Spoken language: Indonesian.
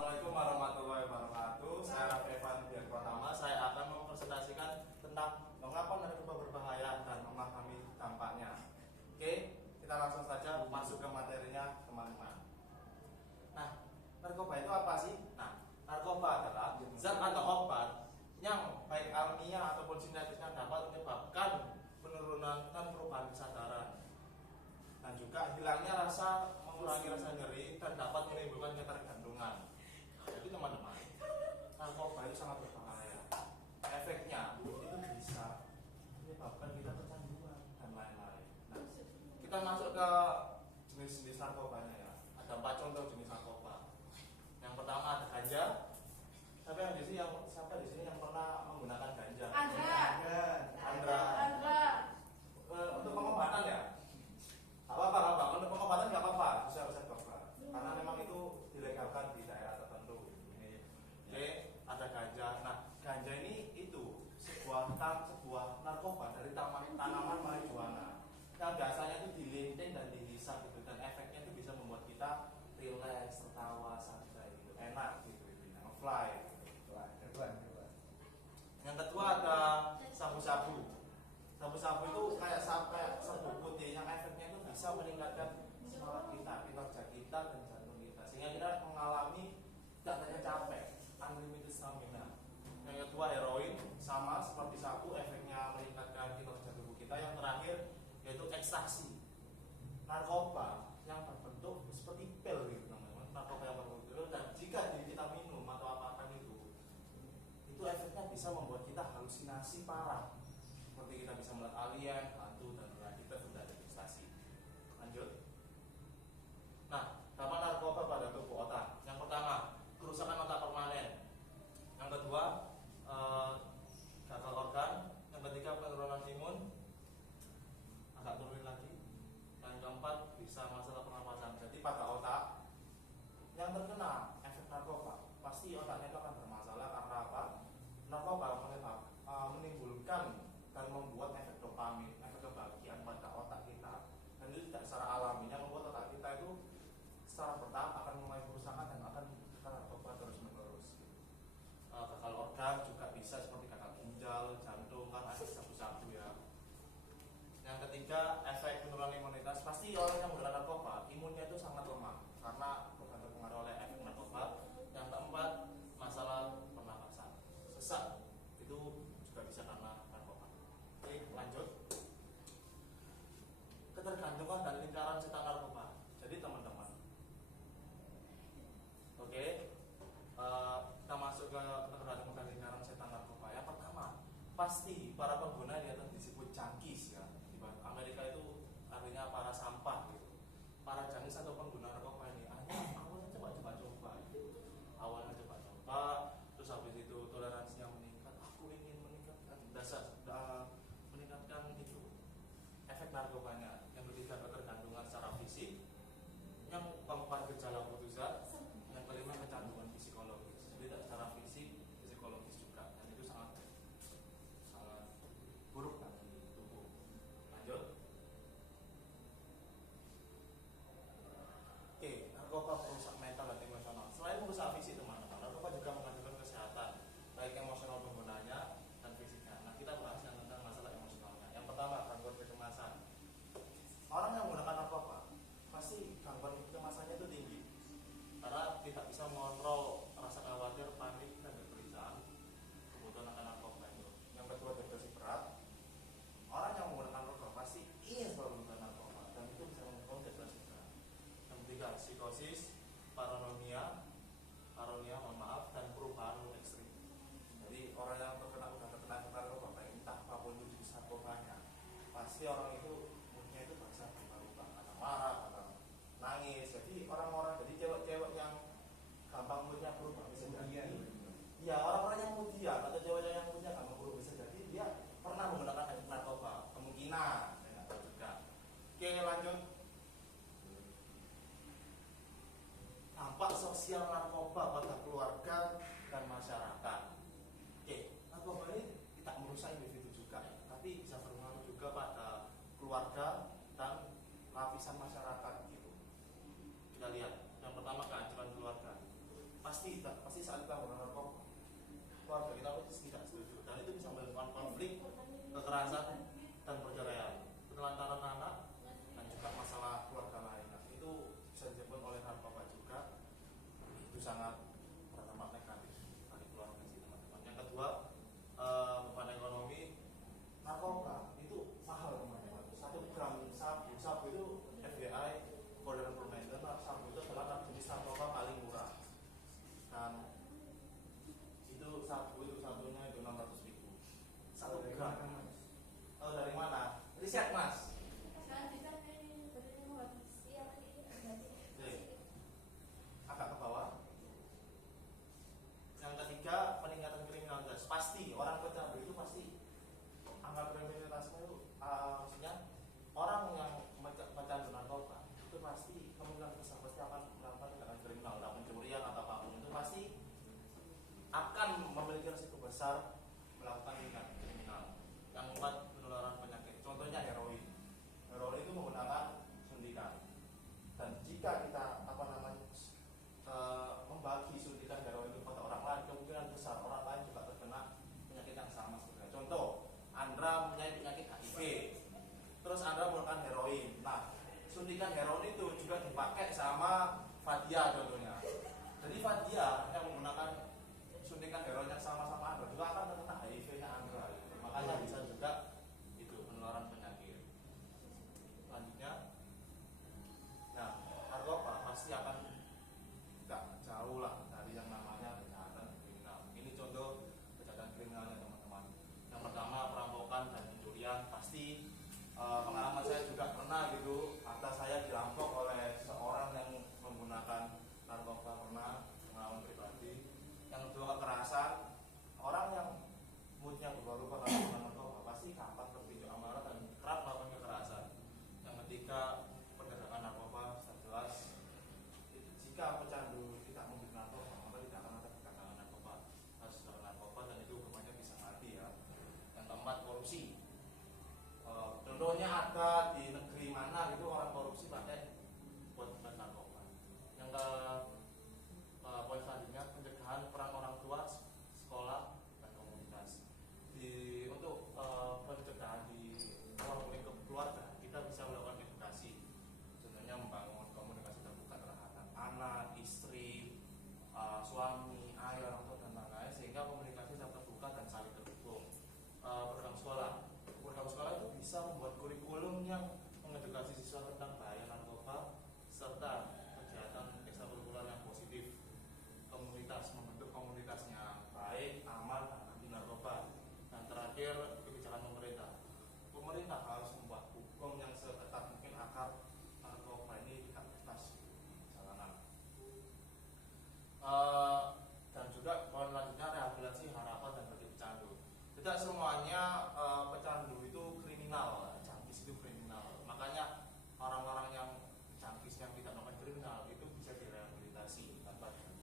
Assalamualaikum warahmatullahi wabarakatuh. Saya Raffi Evan Biar Pratama. Saya akan mempresentasikan tentang mengapa narkoba berbahaya dan memahami dampaknya. Oke, kita langsung saja masuk ke materinya, teman-teman. Nah, narkoba itu apa sih? Nah, narkoba adalah zat atau obat yang baik alamiah ataupun sintetisnya dapat menyebabkan penurunan dan perubahan kesadaran, dan juga hilangnya rasa, mengurangi rasa nyeri, dan dapat menimbulkan ketergantungan. Jadi teman-teman, narkoba itu sangat berbahaya. Efeknya itu bisa menyebabkan kita kecanduan dan lain-lain. Nah, kita masuk ke jenis-jenis narkobanya ya. Ada 4 contoh jenis narkoba. Yang pertama ada ganja. Siapa di sini yang pernah menggunakan ganja? Andra. Untuk pengobatan ya? Apa? Untuk pengobatan nggak apa-apa, bisa bapak. Karena memang itu dilegalkan di daerah tertentu. Oke, ada ganja. Nah, ganja ini itu sebuah narkoba dari tanaman marijuana yang biasanya itu dilinting dan dihisap gitu, dan efeknya itu bisa membuat kita relax, tertawa, santai gitu, enak gitu, fly. Yang kedua ada sabu-sabu. Sabu-sabu itu kayak serbuk putih yang efeknya itu bisa meningkatkan semangat kita, kinerja kita, dan jantung kita, sehingga kita mengalami tidak hanya capek, unlimited stamina. Yang kedua heroin, sama seperti sabu, efeknya meningkatkan kinerja tubuh kita. Yang terakhir yaitu ekstasi, narkoba yang berbentuk seperti pil gitu teman-teman, narkoba yang berbentuk pil, dan jika kita minum atau apapun itu efeknya bisa membuat kita halusinasi parah, seperti kita bisa melihat alien, hantu, dan lain-lain. Kita sudah ada ekstasi. Lanjut. Nah, dampak narkoba pada tubuh otak. Yang pertama, kerusakan otak permanen. Yang kedua, gagal organ. Yang ketiga, penurunan imun, agak turun lagi. Yang keempat, bisa masalah pernapasan. Jadi pada otak yang terkena efek narkoba, pasti otaknya itu akan bermasalah. Karena apa? Narkoba menimbulkan dan membuat efek dopamin, efek kebahagiaan pada otak kita, dan itu tidak secara alami, yang membuat otak kita itu secara bertahap akan mulai kerusakan dan akan terkena narkoba terus menerus. Gagal organ juga bisa, seperti gagal ginjal, jantung, kan ada sabu-sabu ya. Yang ketiga, efek penurunan imunitas. Pasti orang yang menggunakan narkoba imunnya itu sangat lemah karena bukan terpengaruh oleh efek narkoba. Yang keempat, masalah pernapasan, sesak, itu juga bisa karena narkoba. Oke, lanjut. Ketergantungan dan lingkaran setan narkoba. Jadi teman-teman, oke, kita masuk ke ketergantungan dan lingkaran setan narkoba. Yang pertama, pasti para pengguna dia disebut junkies ya. Di Amerika itu artinya para sampah gitu. Para junkies atau pengguna narkoba ini awalnya coba-coba. Awalnya coba-coba, terus habis itu toleransinya meningkat. Aku ingin meningkatkan meningkatkan itu efek narkobanya. Yang ketiga, ketergantungan secara fisik. Yang keempat, gejala putus zat. Yang kelima, kecanduan psikologis. Jadi secara fisik, psikologis juga, dan itu sangat buruk bagi tubuh. Lanjut. Oke, narkoba merusak mental dan emosional. Selain merusak fisik teman-teman, narkoba juga menghancurkan kesehatan, baik emosional penggunanya dan fisiknya. Nah, kita bahas yang tentang masalah emosionalnya. Yang pertama, gangguan kecemasan. Orang yang menggunakan narkoba pasti gangguan kecemasannya itu tinggi, karena tidak bisa mengontrol rasa khawatir, panik, dan kegelisahan kebutuhan akan narkoba itu. Yang kedua, depresi berat. Orang yang menggunakan narkoba pasti ingin selalu menggunakan narkoba, dan itu bisa membuat depresi berat. Yang ketiga, psikosis, paranoia, dan perubahan mood ekstrim. Jadi orang yang udah terkena narkoba, entah apapun itu jenis narkobanya, pasti orang itu moodnya itu bisa berubah, kadang marah, kadang nangis. Jadi jadi cewek-cewek yang gampang moodnya berubah bisa jadi. Ya, orang-orang yang mudian atau cewek-cewek yang moodnya gampang berubah bisa jadi dia pernah menggunakan efek narkoba, kemungkinan ya, juga. Oke, lanjut. Dampak sosial narkoba pada keluarga dan masyarakat. Oke, narkoba ini tidak merusak individu juga, tapi bisa berpengaruh juga pada keluarga dan lapisan masyarakat gitu. Kita lihat, yang pertama kehancuran keluarga. Pasti kekerasan dan perceraian, penelantaran anak, dan juga masalah keluarga lainnya. Itu bisa disebut oleh narkoba juga. Itu sangat berdampak negatif bagi keluarga sih teman-teman. Yang kedua, beban ekonomi. Narkoba itu mahal teman-teman. 1 gram sabu itu FBI Border Information, sabu itu adalah jenis narkoba paling murah. Dan itu sabu itu satunya itu 600.000 1 gram. Oh, dari mana? Riset mas. Agak ke bawah. Yang ketiga, peningkatan kriminalitas. Pasti orang pecandu itu pasti angka kriminalitasnya itu maksudnya orang yang pecandu narkoba itu pasti kemungkinan besar pasti akan melakukan tindakan kriminal, pencurian atau apapun itu pasti akan memiliki resiko besar melakukan tindakan kriminal. Yang keempat, penularan penyakit. Contohnya heroin. Heroin itu menggunakan suntikan. Dan jika kita membagi suntikan heroin itu pada orang lain, kemungkinan besar orang lain juga terkena penyakit yang sama sebenarnya. Contoh, Andra mempunyai penyakit HIV, terus Andra menggunakan heroin. Nah, suntikan heroin itu juga dipakai sama Fadia contohnya. Jadi Fadia yang menggunakan suntikan heroin yang sama-sama Andra juga akan terkena HIV-nya Andra. Makanya bisa juga itu penularan penyakit. Selanjutnya, nah narkoba pasti akan tidak jauh lah dari yang namanya kejahatan kriminal. Ini contoh kejahatan kriminalnya teman-teman. Yang pertama, perampokan dan pencurian. Pasti pengalaman saya juga pernah gitu, harta saya dirampok oleh seorang yang menggunakan narkoba, pernah pengalaman pribadi. Yang kedua, kekerasan. Orang yang moodnya berubah-ubah karena menggunakan narkoba pasti gampang terpicu amarah dan kerap melakukan kekerasan. Yang ketiga, perdagangan narkoba. Jelas jika pecandu tidak membeli narkoba, maka tidak akan ada perdagangan narkoba. Harus ada narkoba dan itu hukumannya bisa mati ya. Yang keempat, korupsi. Contohnya ada di negeri mana gitu orang korupsi pakai buat narkoba. Yang ke poin selanjutnya, pencegahan peran orang tua, sekolah dan komunitas. Untuk pencegahan di keluarga, kita bisa melakukan edukasi. Contohnya membangun komunikasi terbuka terhadap anak, istri, suami, ayah, orang tua dan lain-lain, sehingga komunikasi tetap terbuka dan saling terhubung. Program sekolah itu bisa